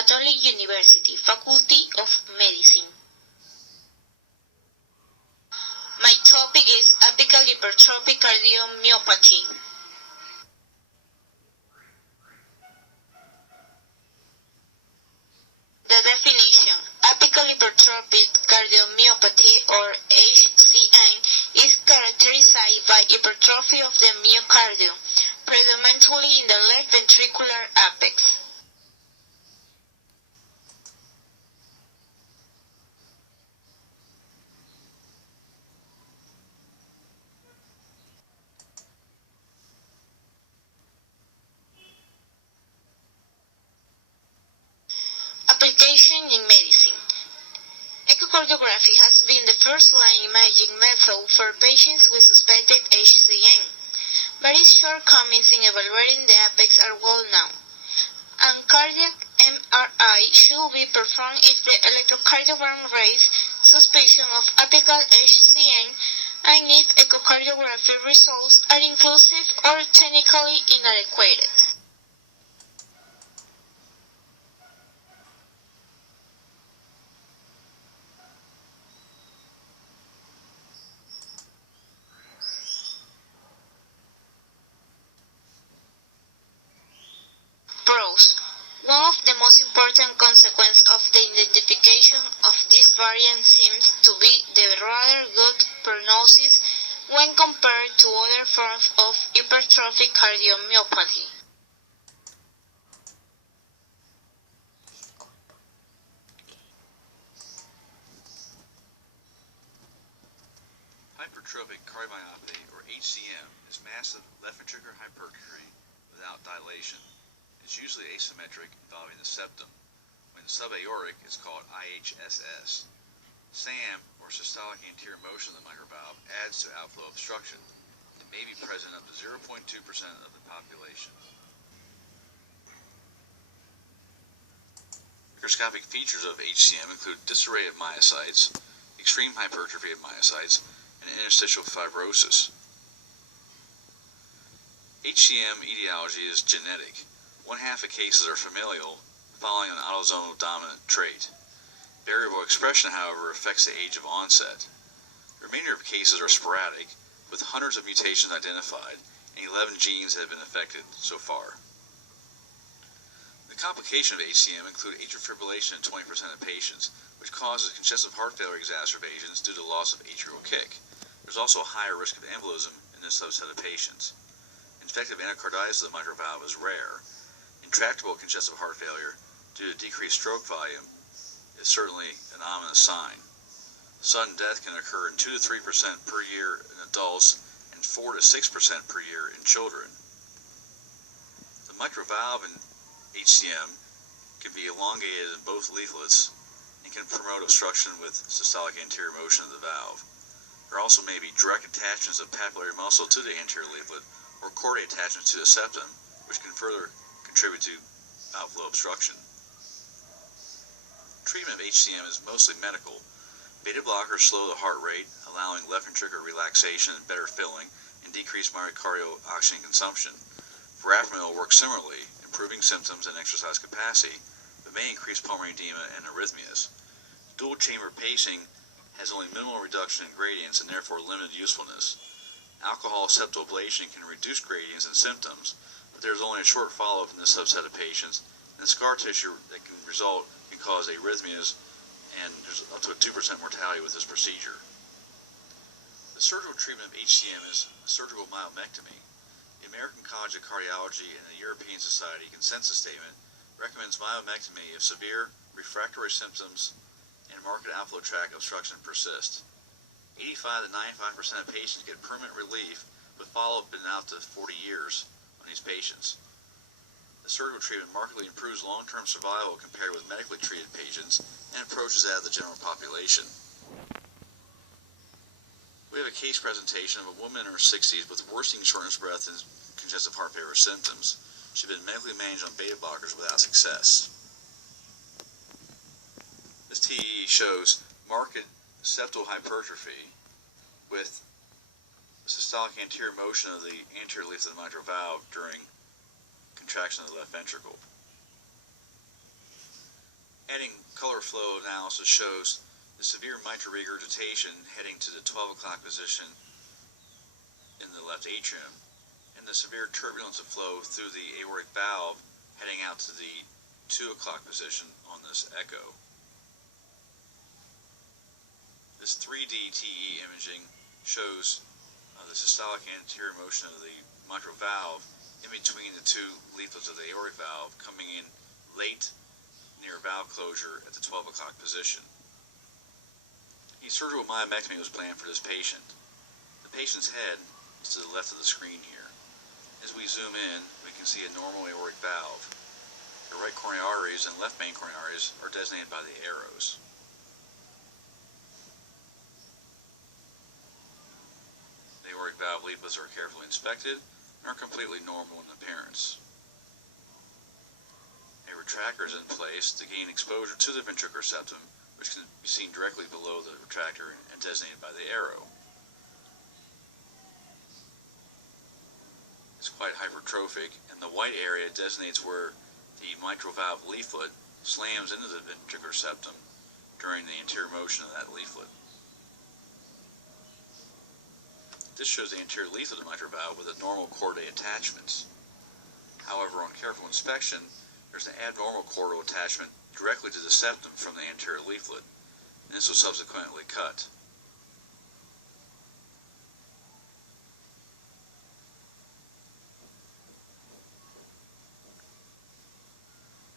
Catholic University, Faculty of Medicine. My topic is apical hypertropic cardiomyopathy. The definition: apical hypertropic cardiomyopathy, or HCM, is characterized by hypertrophy of the myocardium, predominantly in the left ventricular apex. Application in medicine. Echocardiography has been the first-line imaging method for patients with suspected HCM, but its shortcomings in evaluating the apex are well known, and cardiac MRI should be performed if the electrocardiogram raises suspicion of apical HCM and if echocardiography results are inclusive or technically inadequate. Pros. One of the most important consequences of the identification of this variant seems to be the rather good prognosis when compared to other forms of hypertrophic cardiomyopathy. Hypertropic cardiomyopathy, or HCM, is massive left ventricular hypertrophy without dilation. It's usually asymmetric, involving the septum. When subaortic, it's called IHSS. SAM, or systolic anterior motion of the mitral valve, adds to outflow obstruction. It may be present up to 0.2% of the population. Microscopic features of HCM include disarray of myocytes, extreme hypertrophy of myocytes, and interstitial fibrosis. HCM etiology is genetic. One half of cases are familial, following an autosomal dominant trait. Variable expression, however, affects the age of onset. The remainder of cases are sporadic, with hundreds of mutations identified, and 11 genes have been affected so far. The complications of HCM include atrial fibrillation in 20% of patients, which causes congestive heart failure exacerbations due to loss of atrial kick. There's also a higher risk of embolism in this subset of patients. Infective endocarditis of the mitral valve is rare. Intractable congestive heart failure due to decreased stroke volume is certainly an ominous sign. Sudden death can occur in 2 to 3% per year in adults and 4 to 6% per year in children. The mitral valve in HCM can be elongated in both leaflets and can promote obstruction with systolic anterior motion of the valve. There also may be direct attachments of papillary muscle to the anterior leaflet or chordae attachments to the septum, which can further contribute to outflow obstruction. Treatment of HCM is mostly medical. Beta blockers slow the heart rate, allowing left ventricular relaxation and better filling, and decrease myocardial oxygen consumption. Verapamil works similarly, improving symptoms and exercise capacity, but may increase pulmonary edema and arrhythmias. Dual chamber pacing has only minimal reduction in gradients and therefore limited usefulness. Alcohol septal ablation can reduce gradients and symptoms, but there is only a short follow-up in this subset of patients, and the scar tissue that can result can cause arrhythmias, and there's up to a 2% mortality with this procedure. The surgical treatment of HCM is surgical myomectomy. The American College of Cardiology and the European Society consensus statement recommends myomectomy if severe refractory symptoms and marked outflow tract obstruction persist. 85 to 95% of patients get permanent relief with follow-up in out to 40 years on these patients. The surgical treatment markedly improves long-term survival compared with medically treated patients and approaches that of the general population. We have a case presentation of a woman in her 60s with worsening shortness of breath and congestive heart failure symptoms. She'd been medically managed on beta blockers without success. This TE shows marked septal hypertrophy with systolic anterior motion of the anterior leaflet of the mitral valve during contraction of the left ventricle. Adding color flow analysis shows the severe mitral regurgitation heading to the 12 o'clock position in the left atrium, and the severe turbulence of flow through the aortic valve heading out to the 2 o'clock position on this echo. This 3D TE imaging shows the systolic anterior motion of the mitral valve in between the two leaflets of the aortic valve coming in late near valve closure at the 12 o'clock position. A surgical myomectomy was planned for this patient. The patient's head is to the left of the screen here. As we zoom in, we can see a normal aortic valve. The right coronary arteries and left main coronary arteries are designated by the arrows. The aortic valve leaflets are carefully inspected and are completely normal in appearance. A retractor is in place to gain exposure to the ventricular septum, which can be seen directly below the retractor and designated by the arrow. It's quite hypertrophic, and the white area designates where the mitral valve leaflet slams into the ventricular septum during the anterior motion of that leaflet. This shows the anterior leaflet of the mitral valve with the normal chordae attachments. However, on careful inspection, there's an abnormal chordal attachment directly to the septum from the anterior leaflet, and this was subsequently cut.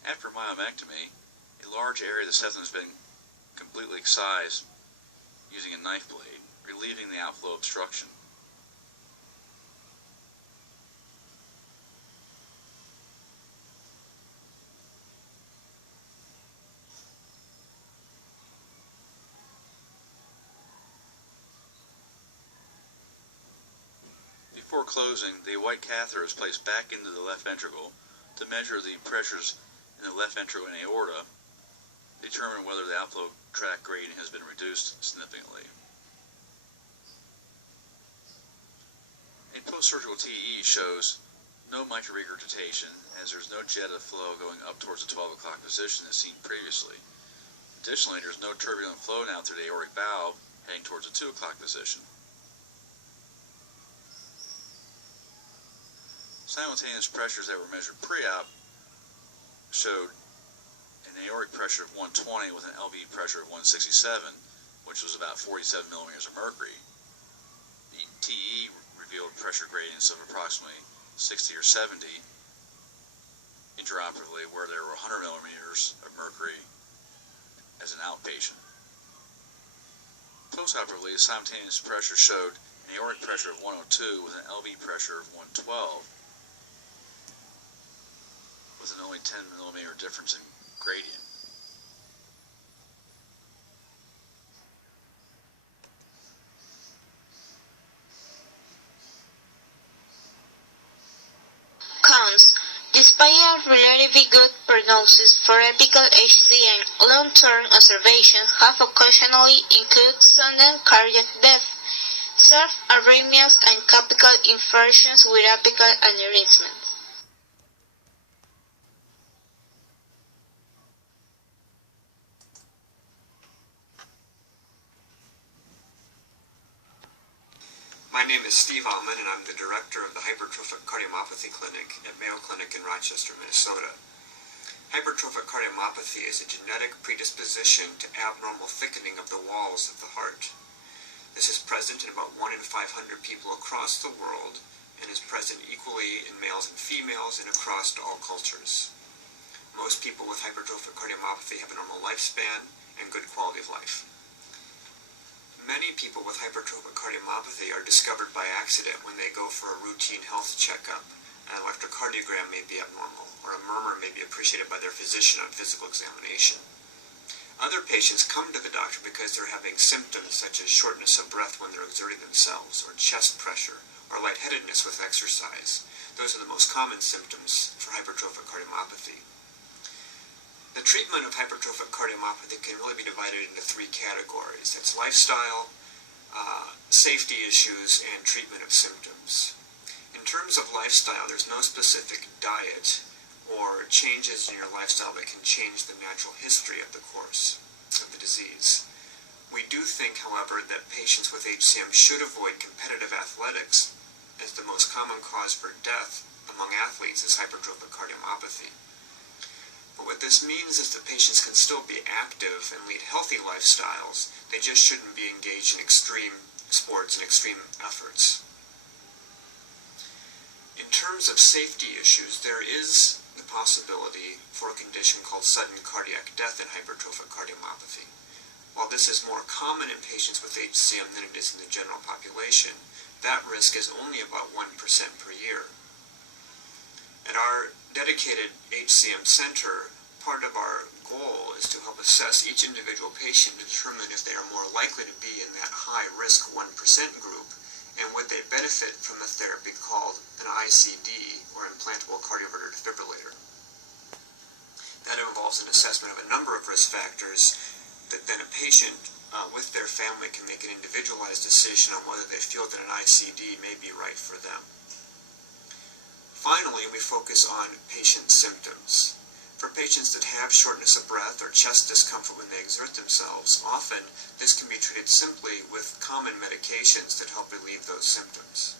After myomectomy, a large area of the septum has been completely excised using a knife blade, relieving the outflow obstruction. Before closing, the white catheter is placed back into the left ventricle to measure the pressures in the left ventricle and aorta, determine whether the outflow tract gradient has been reduced significantly. A post-surgical TE shows no mitral regurgitation, as there is no jet of flow going up towards the 12 o'clock position as seen previously. Additionally, there is no turbulent flow now through the aortic valve heading towards the 2 o'clock position. Simultaneous pressures that were measured pre-op showed an aortic pressure of 120 with an LV pressure of 167, which was about 47 millimeters of mercury. The TE revealed pressure gradients of approximately 60 or 70 intraoperatively, where there were 100 millimeters of mercury as an outpatient. Postoperatively, simultaneous pressure showed an aortic pressure of 102 with an LV pressure of 112, with an only 10 millimeter difference in gradient. Cons. Despite a relatively good prognosis for apical HCM, long-term observations have occasionally included sudden cardiac death, self-arrhythmias, and apical infarctions with apical aneurysms. My name is Steve Allman, and I'm the director of the Hypertrophic Cardiomyopathy Clinic at Mayo Clinic in Rochester, Minnesota. Hypertrophic cardiomyopathy is a genetic predisposition to abnormal thickening of the walls of the heart. This is present in about 1 in 500 people across the world and is present equally in males and females and across all cultures. Most people with hypertrophic cardiomyopathy have a normal lifespan and good quality of life. Many people with hypertrophic cardiomyopathy are discovered by accident when they go for a routine health checkup. An electrocardiogram may be abnormal, or a murmur may be appreciated by their physician on physical examination. Other patients come to the doctor because they're having symptoms such as shortness of breath when they're exerting themselves, or chest pressure, or lightheadedness with exercise. Those are the most common symptoms for hypertrophic cardiomyopathy. The treatment of hypertrophic cardiomyopathy can really be divided into 3 categories. That's lifestyle, safety issues, and treatment of symptoms. In terms of lifestyle, there's no specific diet or changes in your lifestyle that can change the natural history of the course of the disease. We do think, however, that patients with HCM should avoid competitive athletics, as the most common cause for death among athletes is hypertrophic cardiomyopathy. But what this means is that patients can still be active and lead healthy lifestyles. They just shouldn't be engaged in extreme sports and extreme efforts. In terms of safety issues, there is the possibility for a condition called sudden cardiac death in hypertrophic cardiomyopathy. While this is more common in patients with HCM than it is in the general population, that risk is only about 1% per year. At our dedicated HCM center, part of our goal is to help assess each individual patient to determine if they are more likely to be in that high-risk 1% group, and would they benefit from a therapy called an ICD, or implantable cardioverter defibrillator. That involves an assessment of a number of risk factors that then a patient with their family can make an individualized decision on whether they feel that an ICD may be right for them. Finally, we focus on patient symptoms. For patients that have shortness of breath or chest discomfort when they exert themselves, often this can be treated simply with common medications that help relieve those symptoms.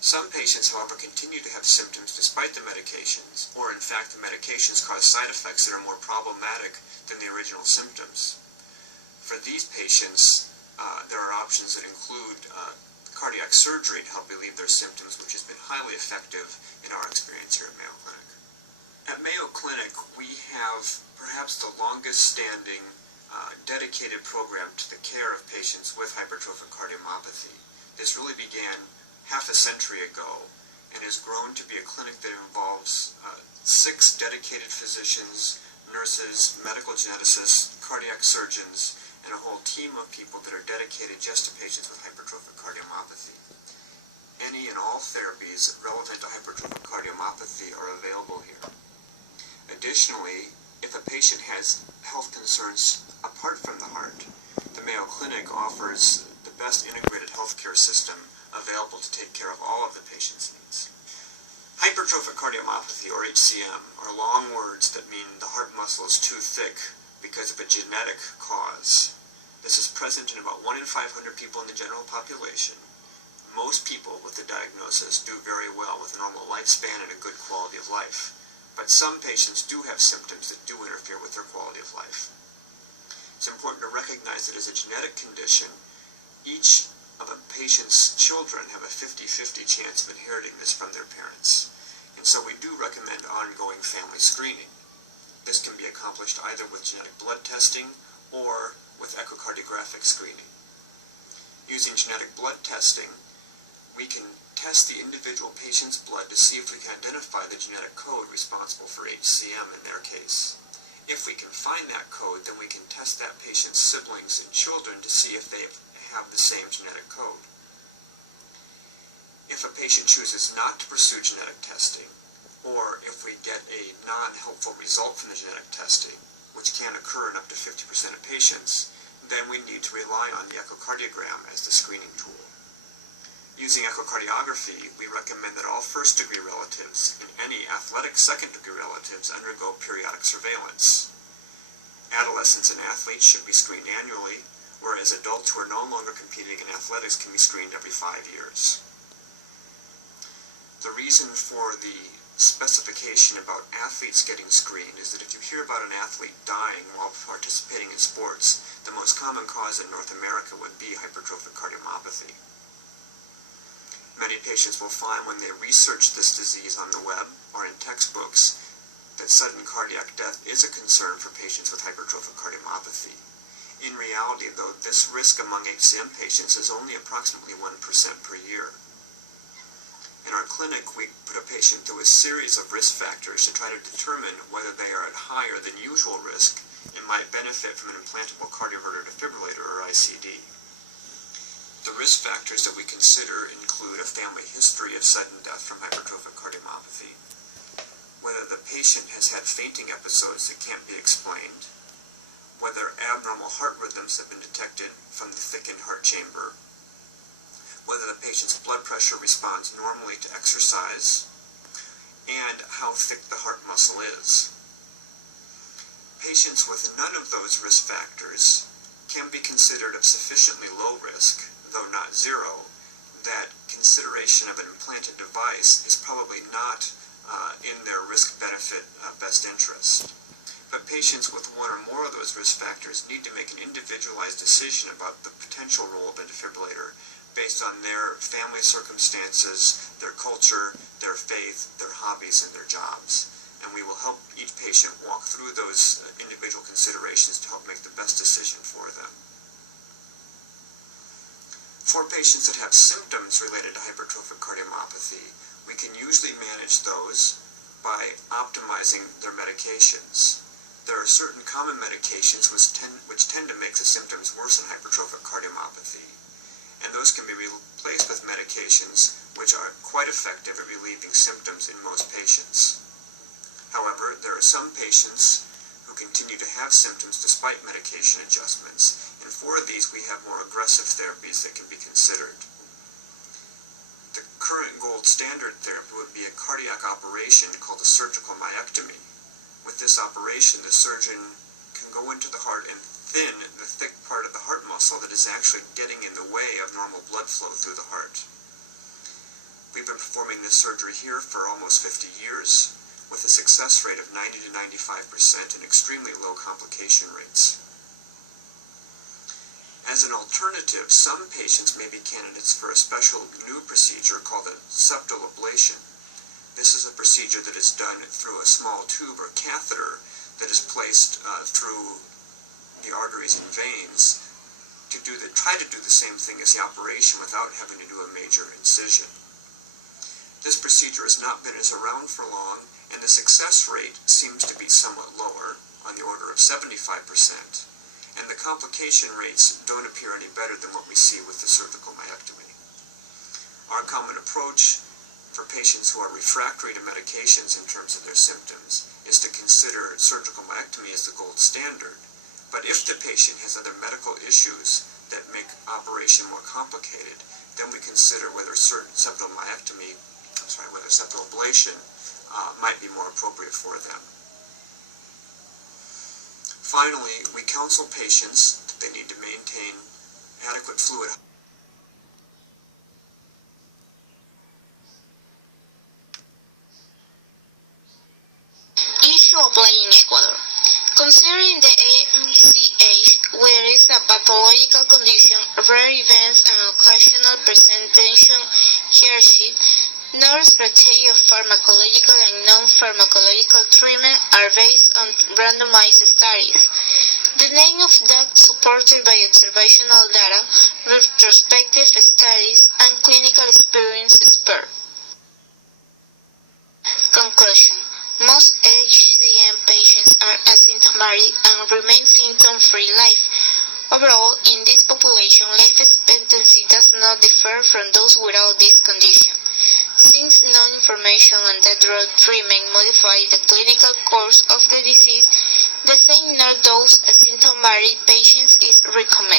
Some patients, however, continue to have symptoms despite the medications, or in fact the medications cause side effects that are more problematic than the original symptoms. For these patients, there are options that include cardiac surgery to help relieve their symptoms, which has been highly effective in our experience here at Mayo Clinic. At Mayo Clinic, we have perhaps the longest standing dedicated program to the care of patients with hypertrophic cardiomyopathy. This really began half a century ago and has grown to be a clinic that involves 6 dedicated physicians, nurses, medical geneticists, cardiac surgeons, and a whole team of people that are dedicated just to patients with hypertrophic cardiomyopathy. Any and all therapies relevant to hypertrophic cardiomyopathy are available here. Additionally, if a patient has health concerns apart from the heart, the Mayo Clinic offers the best integrated healthcare system available to take care of all of the patient's needs. Hypertrophic cardiomyopathy, or HCM, are long words that mean the heart muscle is too thick because of a genetic cause. This is present in about 1 in 500 people in the general population. Most people with the diagnosis do very well with a normal lifespan and a good quality of life. But some patients do have symptoms that do interfere with their quality of life. It's important to recognize that as a genetic condition, each of a patient's children have a 50-50 chance of inheriting this from their parents. And so we do recommend ongoing family screening. This can be accomplished either with genetic blood testing or with echocardiographic screening. Using genetic blood testing, we can test the individual patient's blood to see if we can identify the genetic code responsible for HCM in their case. If we can find that code, then we can test that patient's siblings and children to see if they have the same genetic code. If a patient chooses not to pursue genetic testing, or if we get a non-helpful result from the genetic testing, which can occur in up to 50% of patients, then we need to rely on the echocardiogram as the screening tool. Using echocardiography, we recommend that all first-degree relatives and any athletic second-degree relatives undergo periodic surveillance. Adolescents and athletes should be screened annually, whereas adults who are no longer competing in athletics can be screened every 5 years. The reason for the specification about athletes getting screened is that if you hear about an athlete dying while participating in sports, the most common cause in North America would be hypertrophic cardiomyopathy. Many patients will find when they research this disease on the web or in textbooks that sudden cardiac death is a concern for patients with hypertrophic cardiomyopathy. In reality, though, this risk among HCM patients is only approximately 1% per year. In our clinic, we put a patient through a series of risk factors to try to determine whether they are at higher than usual risk and might benefit from an implantable cardioverter defibrillator, or ICD. The risk factors that we consider include a family history of sudden death from hypertrophic cardiomyopathy, whether the patient has had fainting episodes that can't be explained, whether abnormal heart rhythms have been detected from the thickened heart chamber, whether the patient's blood pressure responds normally to exercise, and how thick the heart muscle is. Patients with none of those risk factors can be considered of sufficiently low risk, though not zero, that consideration of an implanted device is probably not in their risk-benefit best interest. But patients with one or more of those risk factors need to make an individualized decision about the potential role of a defibrillator based on their family circumstances, their culture, their faith, their hobbies, and their jobs. And we will help each patient walk through those individual considerations to help make the best decision for them. For patients that have symptoms related to hypertrophic cardiomyopathy, we can usually manage those by optimizing their medications. There are certain common medications which tend to make the symptoms worse in hypertrophic cardiomyopathy, and those can be replaced with medications which are quite effective at relieving symptoms in most patients. However, there are some patients who continue to have symptoms despite medication adjustments, and for these we have more aggressive therapies that can be considered. The current gold standard therapy would be a cardiac operation called a surgical myectomy. With this operation, the surgeon can go into the heart and thin the thick part of the heart muscle that is actually getting in the way of normal blood flow through the heart. We've been performing this surgery here for almost 50 years, with a success rate of 90 to 95% and extremely low complication rates. As an alternative, some patients may be candidates for a special new procedure called a septal ablation. This is a procedure that is done through a small tube or catheter that is placed through the arteries and veins to try to do the same thing as the operation without having to do a major incision. This procedure has not been around for long, and the success rate seems to be somewhat lower, on the order of 75%, and the complication rates don't appear any better than what we see with the surgical myectomy. Our common approach for patients who are refractory to medications in terms of their symptoms is to consider surgical myectomy as the gold standard. But if the patient has other medical issues that make operation more complicated, then we consider whether septal ablation might be more appropriate for them. Finally, we counsel patients that they need to maintain adequate fluid. Issue applied in Ecuador. Considering the MCH, where is a pathological condition, rare events, and occasional presentation hardship, no strategy of pharmacological and non-pharmacological treatment are based on randomized studies. The name of that supported by observational data, retrospective studies, and clinical experience spur. Conclusion. Most HCM patients are asymptomatic and remain symptom-free life. Overall, in this population, life expectancy does not differ from those without this condition. Since no information on that drug treatment modifies the clinical course of the disease, the same not dose asymptomatic patients is recommended.